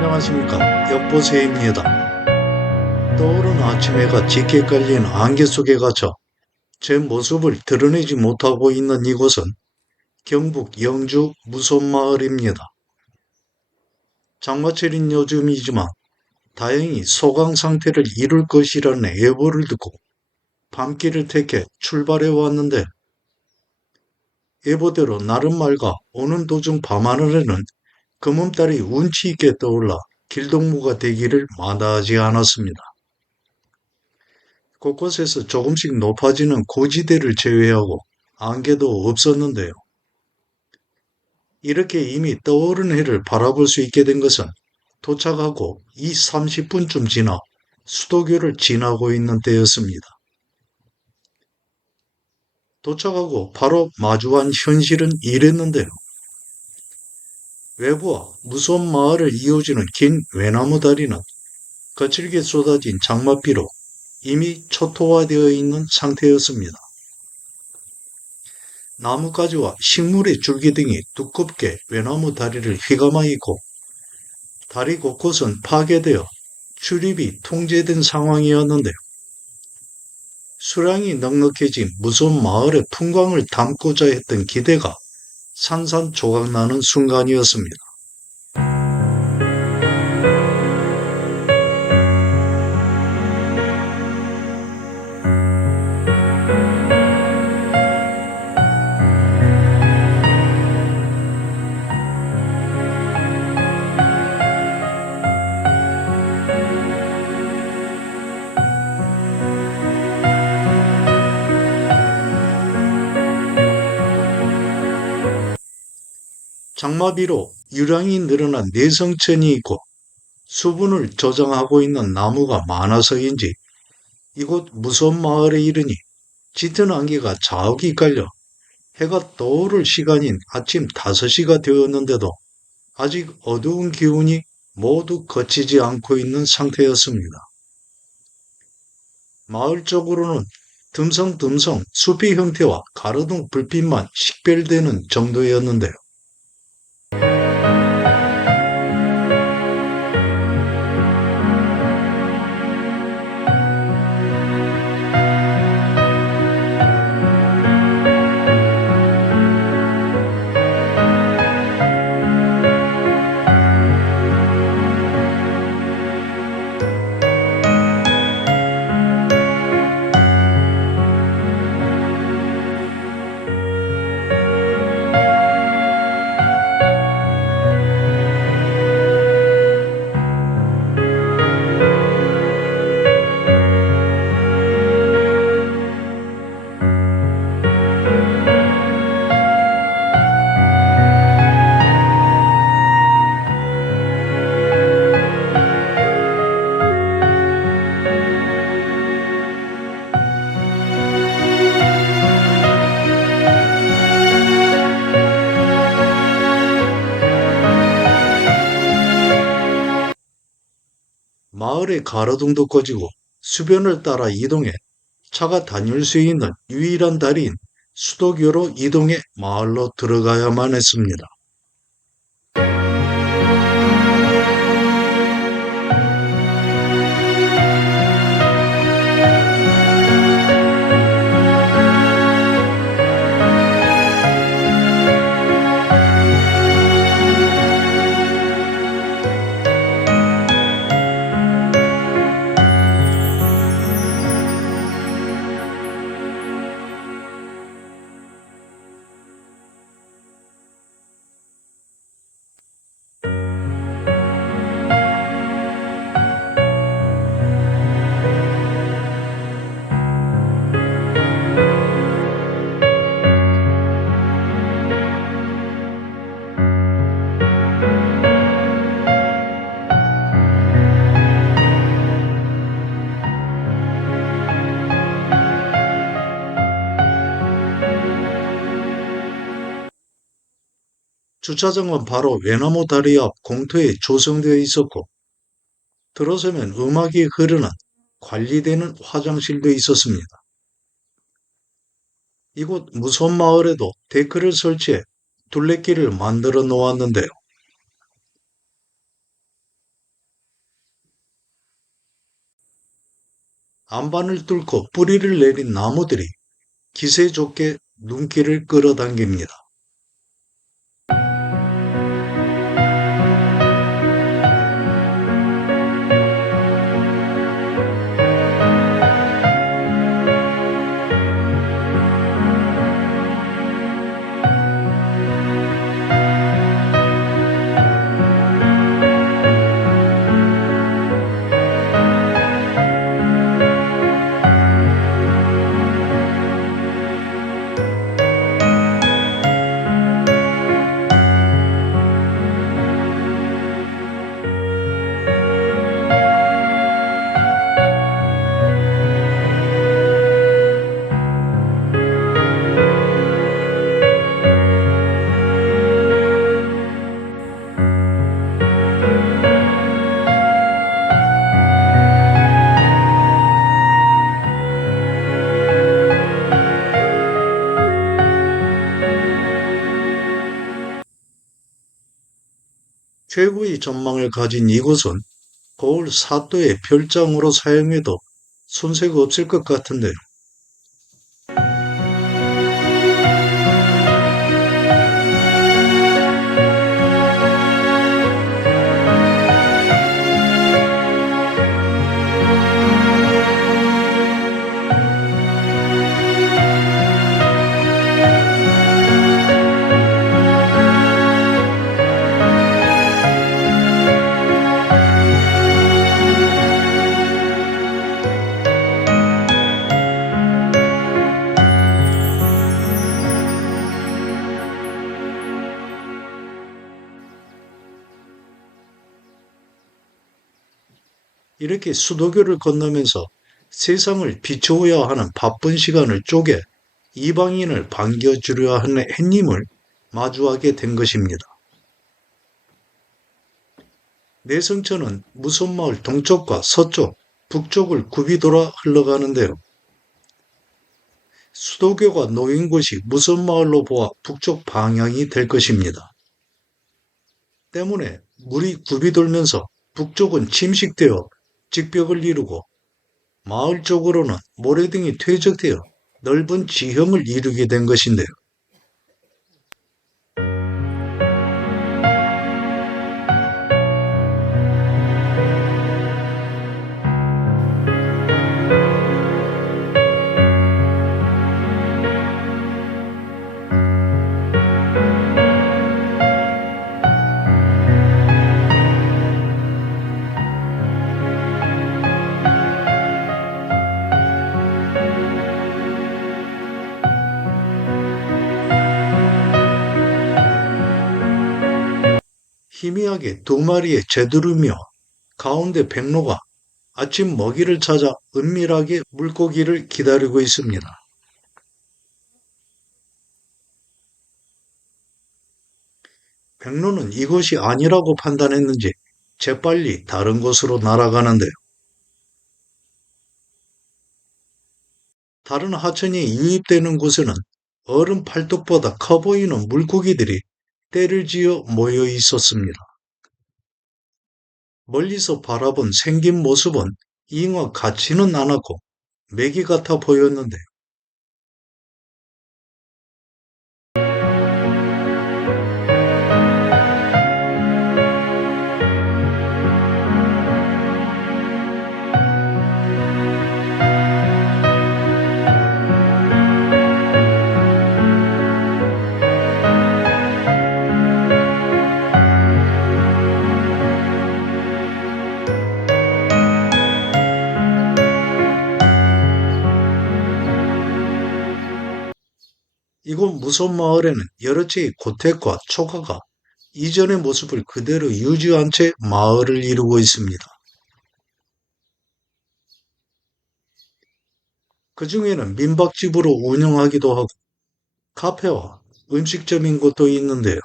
안녕하십니까. 엿보새입니다. 떠오르는 아침 해가 짙게 깔린 안개 속에 갇혀 제 모습을 드러내지 못하고 있는 이곳은 경북 영주 무손마을입니다. 장마철인 요즘이지만 다행히 소강 상태를 이룰 것이라는 예보를 듣고 밤길을 택해 출발해 왔는데 예보대로 날은 맑아 오는 도중 밤하늘에는 금음달이 운치 있게 떠올라 길동무가 되기를 마다하지 않았습니다. 곳곳에서 조금씩 높아지는 고지대를 제외하고 안개도 없었는데요. 이렇게 이미 떠오른 해를 바라볼 수 있게 된 것은 도착하고 30분쯤 지나 수도교를 지나고 있는 때였습니다. 도착하고 바로 마주한 현실은 이랬는데요. 외부와 무서운 마을을 이어주는 긴 외나무 다리는 거칠게 쏟아진 장맛비로 이미 초토화되어 있는 상태였습니다. 나뭇가지와 식물의 줄기 등이 두껍게 외나무 다리를 휘감아 있고 다리 곳곳은 파괴되어 출입이 통제된 상황이었는데요. 수량이 넉넉해진 무서운 마을의 풍광을 담고자 했던 기대가 산산조각나는 순간이었습니다. 장마비로 유량이 늘어난 내성천이 있고 수분을 저장하고 있는 나무가 많아서인지 이곳 무서운 마을에 이르니 짙은 안개가 자욱이 깔려 해가 떠오를 시간인 아침 5시가 되었는데도 아직 어두운 기운이 모두 거치지 않고 있는 상태였습니다. 마을 쪽으로는 듬성듬성 숲의 형태와 가로등 불빛만 식별되는 정도였는데요. 마을의 가로등도 꺼지고 수변을 따라 이동해 차가 다닐 수 있는 유일한 다리인 수도교로 이동해 마을로 들어가야만 했습니다. 주차장은 바로 외나무 다리 앞 공터에 조성되어 있었고 들어서면 음악이 흐르는 관리되는 화장실도 있었습니다. 이곳 무선 마을에도 데크를 설치해 둘레길을 만들어 놓았는데요. 안반을 뚫고 뿌리를 내린 나무들이 기세 좋게 눈길을 끌어당깁니다. 최고의 전망을 가진 이곳은 거울 사도의 별장으로 사용해도 손색 없을 것 같은데요. 이렇게 수도교를 건너면서 세상을 비추어야 하는 바쁜 시간을 쪼개 이방인을 반겨주려 하는 햇님을 마주하게 된 것입니다. 내성천은 무손마을 동쪽과 서쪽, 북쪽을 굽이 돌아 흘러가는데요. 수도교가 놓인 곳이 무손마을로 보아 북쪽 방향이 될 것입니다. 때문에 물이 굽이 돌면서 북쪽은 침식되어 직벽을 이루고 마을 쪽으로는 모래등이 퇴적되어 넓은 지형을 이루게 된 것인데요. 희미하게 두 마리의 제두르며 가운데 백로가 아침 먹이를 찾아 은밀하게 물고기를 기다리고 있습니다. 백로는 이것이 아니라고 판단했는지 재빨리 다른 곳으로 날아가는데요. 다른 하천이 유입되는 곳에는 얼음 팔뚝보다 커 보이는 물고기들이 떼를 지어 모여 있었습니다. 멀리서 바라본 생긴 모습은 잉어 같지는 않았고 메기 같아 보였는데 이곳 무손마을에는 여러 채의 고택과 초가가 이전의 모습을 그대로 유지한 채 마을을 이루고 있습니다. 그 중에는 민박집으로 운영하기도 하고 카페와 음식점인 곳도 있는데요.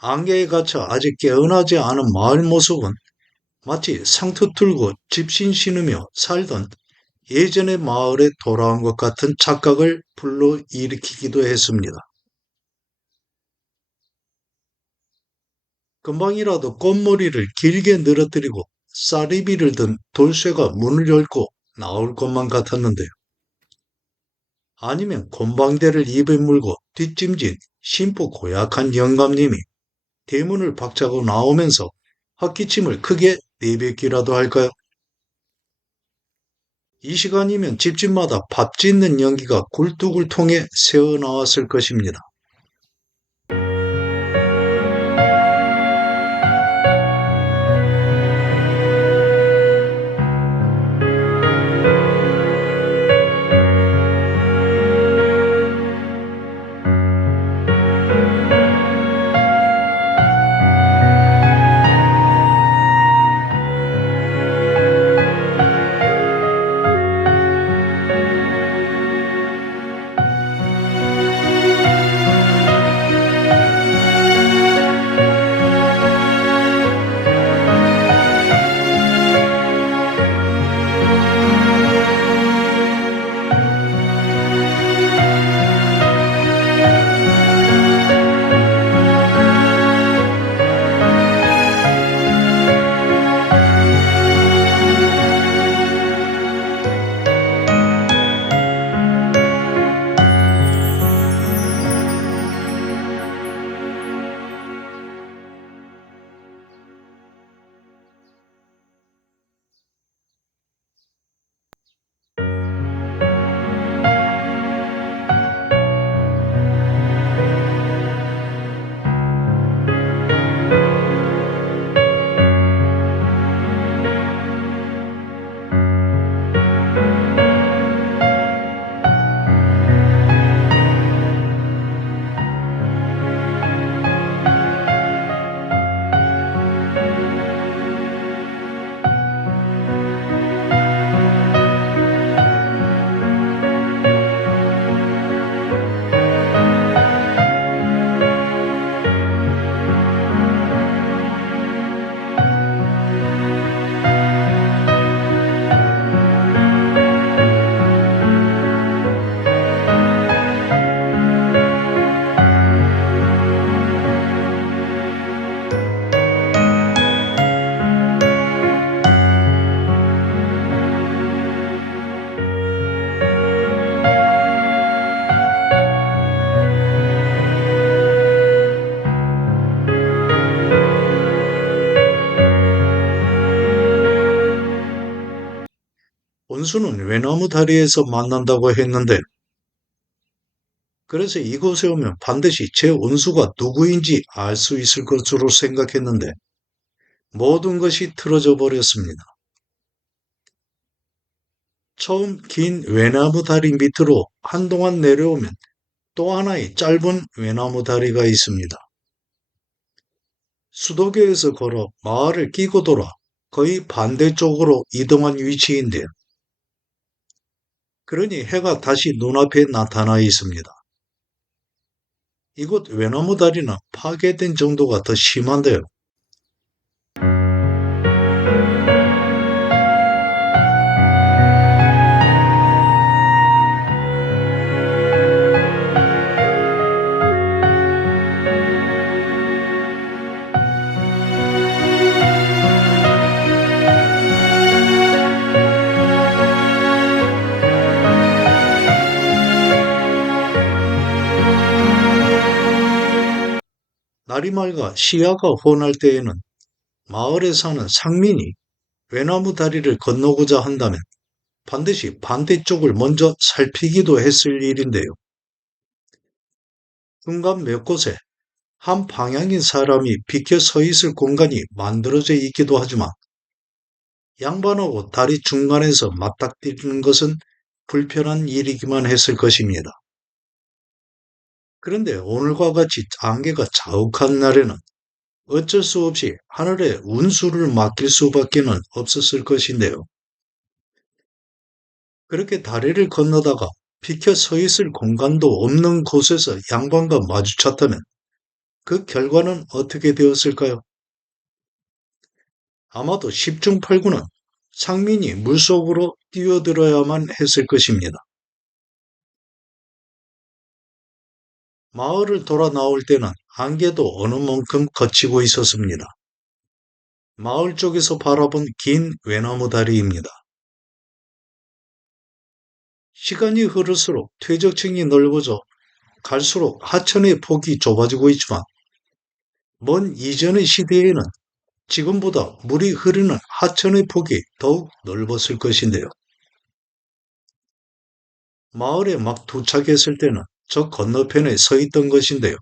안개에 갇혀 아직 깨어나지 않은 마을 모습은 마치 상투 틀고 집신 신으며 살던 예전의 마을에 돌아온 것 같은 착각을 불러일으키기도 했습니다. 금방이라도 꽃머리를 길게 늘어뜨리고 쌀이비를 든 돌쇠가 문을 열고 나올 것만 같았는데요. 아니면 곰방대를 입에 물고 뒷짐진 심보 고약한 영감님이 대문을 박차고 나오면서 헛기침을 크게 내뱉기라도 할까요? 이 시간이면 집집마다 밥 짓는 연기가 굴뚝을 통해 새어나왔을 것입니다. 원수는 외나무 다리에서 만난다고 했는데, 그래서 이곳에 오면 반드시 제 원수가 누구인지 알 수 있을 것으로 생각했는데, 모든 것이 틀어져 버렸습니다. 처음 긴 외나무 다리 밑으로 한동안 내려오면 또 하나의 짧은 외나무 다리가 있습니다. 수도교에서 걸어 마을을 끼고 돌아 거의 반대쪽으로 이동한 위치인데요. 그러니 해가 다시 눈앞에 나타나 있습니다. 이곳 외나무 다리는 파괴된 정도가 더 심한데요. 날이 맑아 시야가 훤할 때에는 마을에 사는 상민이 외나무 다리를 건너고자 한다면 반드시 반대쪽을 먼저 살피기도 했을 일인데요. 중간 몇 곳에 한 방향인 사람이 비켜 서 있을 공간이 만들어져 있기도 하지만 양반하고 다리 중간에서 맞닥뜨리는 것은 불편한 일이기만 했을 것입니다. 그런데 오늘과 같이 안개가 자욱한 날에는 어쩔 수 없이 하늘의 운수를 맡길 수밖에는 없었을 것인데요. 그렇게 다리를 건너다가 비켜 서 있을 공간도 없는 곳에서 양반과 마주쳤다면 그 결과는 어떻게 되었을까요? 아마도 10중 8구는 상민이 물속으로 뛰어들어야만 했을 것입니다. 마을을 돌아 나올 때는 안개도 어느 만큼 걷히고 있었습니다. 마을 쪽에서 바라본 긴 외나무 다리입니다. 시간이 흐를수록 퇴적층이 넓어져 갈수록 하천의 폭이 좁아지고 있지만 먼 이전의 시대에는 지금보다 물이 흐르는 하천의 폭이 더욱 넓었을 것인데요. 마을에 막 도착했을 때는 저 건너편에 서 있던 것인데요.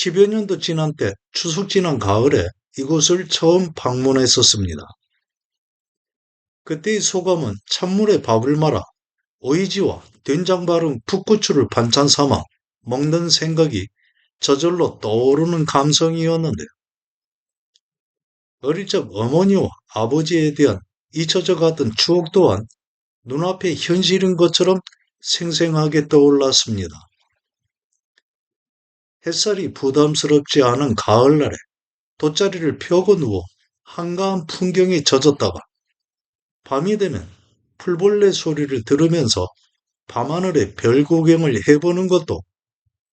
10여 년도 지난 때 추석 지난 가을에 이곳을 처음 방문했었습니다. 그때의 소감은 찬물에 밥을 말아 오이지와 된장 바른 풋고추를 반찬 삼아 먹는 생각이 저절로 떠오르는 감성이었는데요. 어릴 적 어머니와 아버지에 대한 잊혀져 가던 추억 또한 눈앞에 현실인 것처럼 생생하게 떠올랐습니다. 햇살이 부담스럽지 않은 가을날에 돗자리를 펴고 누워 한가한 풍경에 젖었다가 밤이 되면 풀벌레 소리를 들으면서 밤하늘의 별 구경을 해보는 것도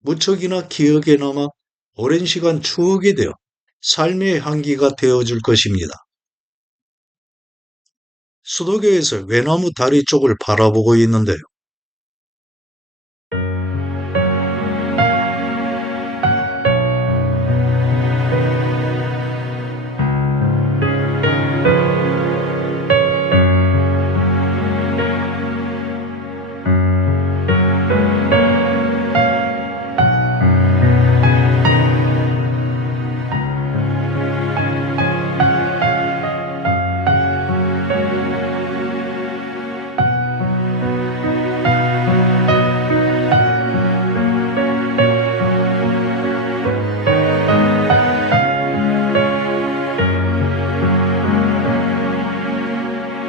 무척이나 기억에 남아 오랜 시간 추억이 되어 삶의 향기가 되어줄 것입니다. 수도교에서 외나무 다리 쪽을 바라보고 있는데요.